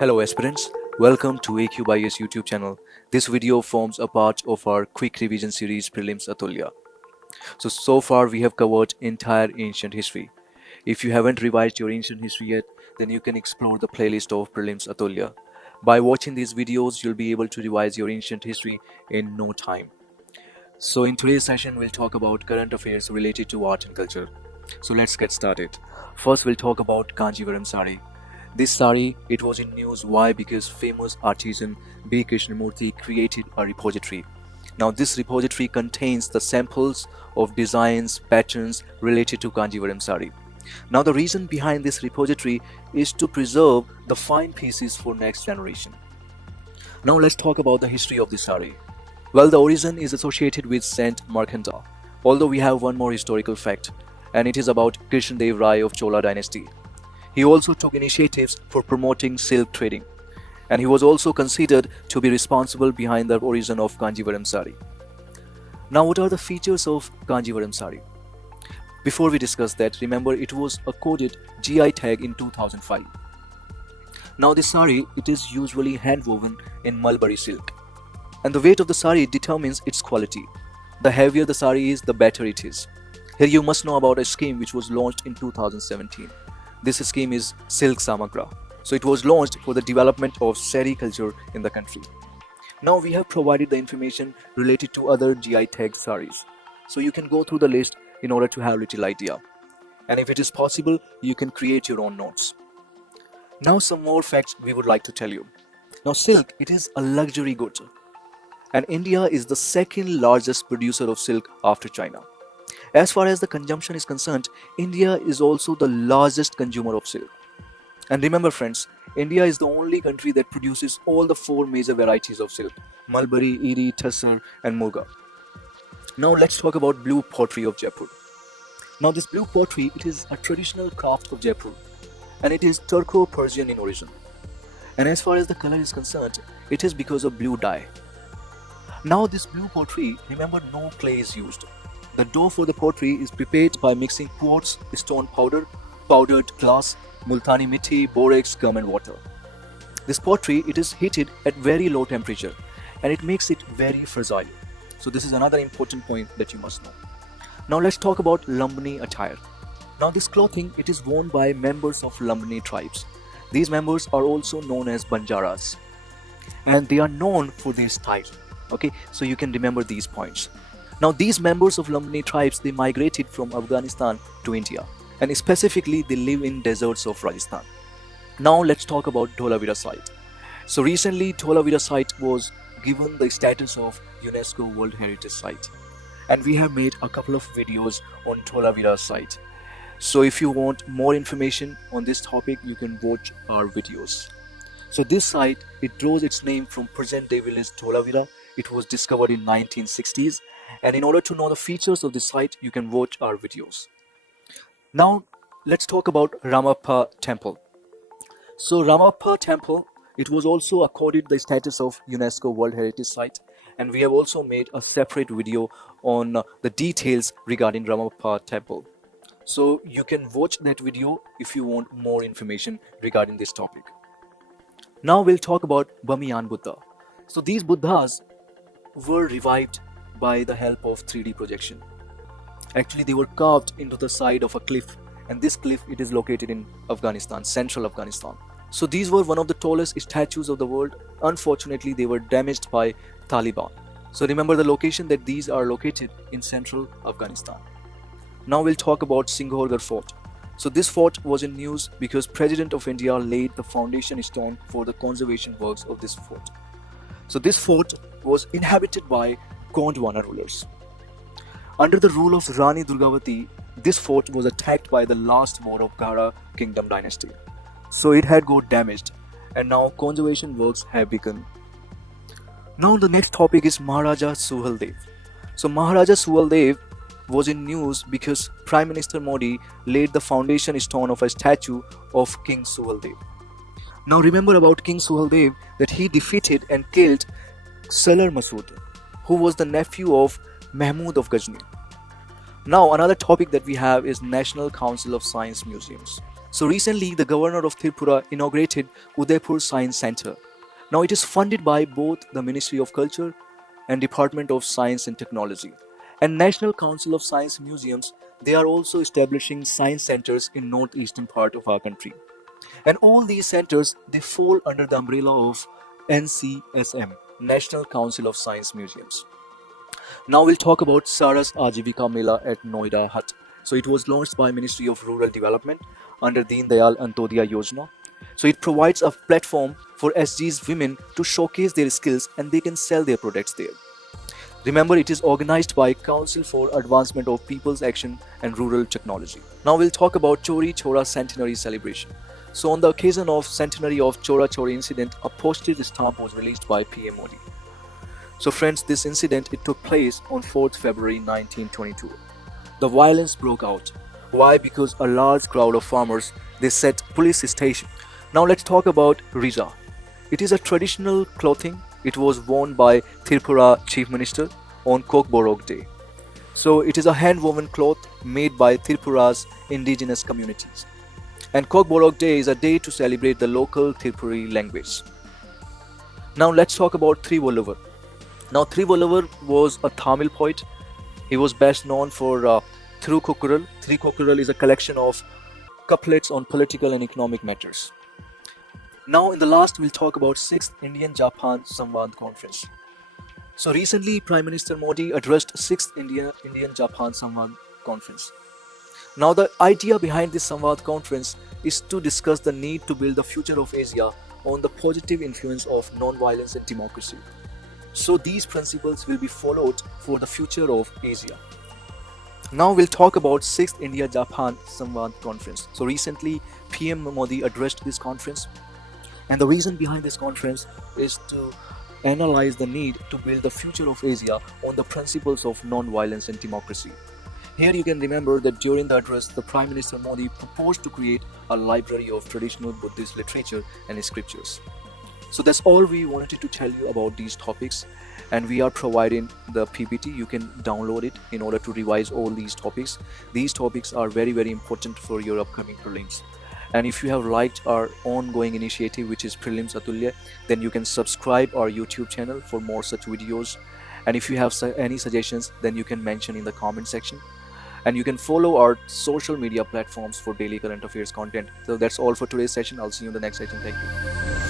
Hello aspirants, welcome to AQ by IAS YouTube channel. This video forms a part of our quick revision series Prelims Atulya. So far we have covered entire ancient history. If you haven't revised your ancient history yet, then you can explore the playlist of Prelims Atulya. By watching these videos, you'll be able to revise your ancient history in no time. So in today's session, we'll talk about current affairs related to art and culture. So let's get started. First, we'll talk about Kanjivaram Sari. This sari, it was in news. Why? Because famous artisan B. Krishnamurti created a repository. Now this repository contains the samples of designs, patterns related to Kanjivaram sari. Now the reason behind this repository is to preserve the fine pieces for next generation. Now let's talk about the history of this sari. Well, the origin is associated with Saint Markanda, although we have one more historical fact, and it is about Krishnadev Rai of Chola dynasty. He also took initiatives for promoting silk trading, and he was also considered to be responsible behind the origin of Kanjivaram sari. Now, what are the features of Kanjivaram sari? Before we discuss that, remember it was accorded GI tag in 2005. Now, this sari, it is usually hand woven in mulberry silk, and the weight of the sari determines its quality. The heavier the sari is, the better it is. Here you must know about a scheme which was launched in 2017. This scheme is Silk Samagra. So it was launched for the development of sericulture in the country. Now we have provided the information related to other GI tag saris. So you can go through the list in order to have a little idea. And if it is possible, you can create your own notes. Now some more facts we would like to tell you. Now silk, it is a luxury good. And India is the second largest producer of silk after China. As far as the consumption is concerned, India is also the largest consumer of silk. And remember friends, India is the only country that produces all the four major varieties of silk: mulberry, eri, tussar and murga. Now let's talk about blue pottery of Jaipur. Now this blue pottery, it is a traditional craft of Jaipur, and it is Turco-Persian in origin. And as far as the color is concerned, it is because of blue dye. Now this blue pottery, remember, no clay is used. The dough for the pottery is prepared by mixing quartz, stone powder, powdered glass, multani mitti, borax, gum and water. This pottery, it is heated at very low temperature and it makes it very fragile. So this is another important point that you must know. Now let's talk about Lumbini attire. Now this clothing, it is worn by members of Lumbini tribes. These members are also known as Banjaras, and they are known for their style. Okay, so you can remember these points. Now these members of Lumbini tribes, they migrated from Afghanistan to India, and specifically they live in deserts of Rajasthan. Now let's talk about Dholavira site. So recently Dholavira site was given the status of UNESCO World Heritage Site, and we have made a couple of videos on Dholavira site. So if you want more information on this topic, you can watch our videos. So this site, it draws its name from present-day village Dholavira. It was discovered in 1960s. And in order to know the features of this site, you can watch our videos. Now, let's talk about Ramappa Temple. So Ramappa Temple, it was also accorded the status of UNESCO World Heritage Site. And we have also made a separate video on the details regarding Ramappa Temple. So you can watch that video if you want more information regarding this topic. Now we'll talk about Bamiyan Buddha. So these Buddhas were revived by the help of 3D projection. Actually, they were carved into the side of a cliff, and this cliff, it is located in Afghanistan, central Afghanistan. So these were one of the tallest statues of the world. Unfortunately, they were damaged by Taliban. So remember the location that these are located in central Afghanistan. Now we'll talk about Singhorgarh Fort. So this fort was in news because President of India laid the foundation stone for the conservation works of this fort. So this fort was inhabited by Gondwana rulers. Under the rule of Rani Durgavati, this fort was attacked by the last war of Gara Kingdom dynasty. So it had got damaged, and now conservation works have begun. Now the next topic is Maharaja Suheldev. So Maharaja Suheldev was in news because Prime Minister Modi laid the foundation stone of a statue of King Suheldev. Now remember about King Suheldev that he defeated and killed Salar Masood, who was the nephew of Mahmud of Ghazni. Now, another topic that we have is National Council of Science Museums. So recently, the governor of Tripura inaugurated Udaipur Science Center. Now, it is funded by both the Ministry of Culture and Department of Science and Technology. And National Council of Science Museums, they are also establishing science centers in northeastern part of our country. And all these centers, they fall under the umbrella of NCSM, National Council of Science Museums. Now we'll talk about Saras Ajivika Mela at Noida Hut. So it was launched by Ministry of Rural Development under Deen Dayal Antodaya Yojana. So it provides a platform for SG's women to showcase their skills and they can sell their products there. Remember, it is organized by Council for Advancement of People's Action and Rural Technology. Now we'll talk about Chori Chora Centenary Celebration. So on the occasion of centenary of Chora Chori incident, a postage stamp was released by PM Modi. So friends, this incident it took place on 4th February 1922. The violence broke out. Why? Because a large crowd of farmers they set police station. Now let's talk about Rija. It is a traditional clothing. It was worn by Tripura Chief Minister on Kokborok Day. So it is a hand-woven cloth made by Tripura's indigenous communities. And Kokborok Day is a day to celebrate the local Tripuri language. Now let's talk about Trivallavar. Now, Trivallavar was a Tamil poet. He was best known for Thirukkural. Thirukkural is a collection of couplets on political and economic matters. Now, in the last, we'll talk about 6th Indian-Japan Samvad Conference. So, recently, Prime Minister Modi addressed 6th Indian-Japan Samvad Conference. Now, the idea behind this Samvad Conference is to discuss the need to build the future of Asia on the positive influence of non-violence and democracy. So these principles will be followed for the future of Asia. Now we'll talk about 6th India-Japan Samvad Conference. So recently PM Modi addressed this conference, and the reason behind this conference is to analyze the need to build the future of Asia on the principles of non-violence and democracy. Here you can remember that during the address, the Prime Minister Modi proposed to create a library of traditional Buddhist literature and scriptures. So that's all we wanted to tell you about these topics, and we are providing the PPT. You can download it in order to revise all these topics. These topics are very, very important for your upcoming prelims. And if you have liked our ongoing initiative, which is Prelims Atulya, then you can subscribe our YouTube channel for more such videos. And if you have any suggestions, then you can mention in the comment section. And you can follow our social media platforms for daily current affairs content. So that's all for today's session. I'll see you in the next session. Thank you.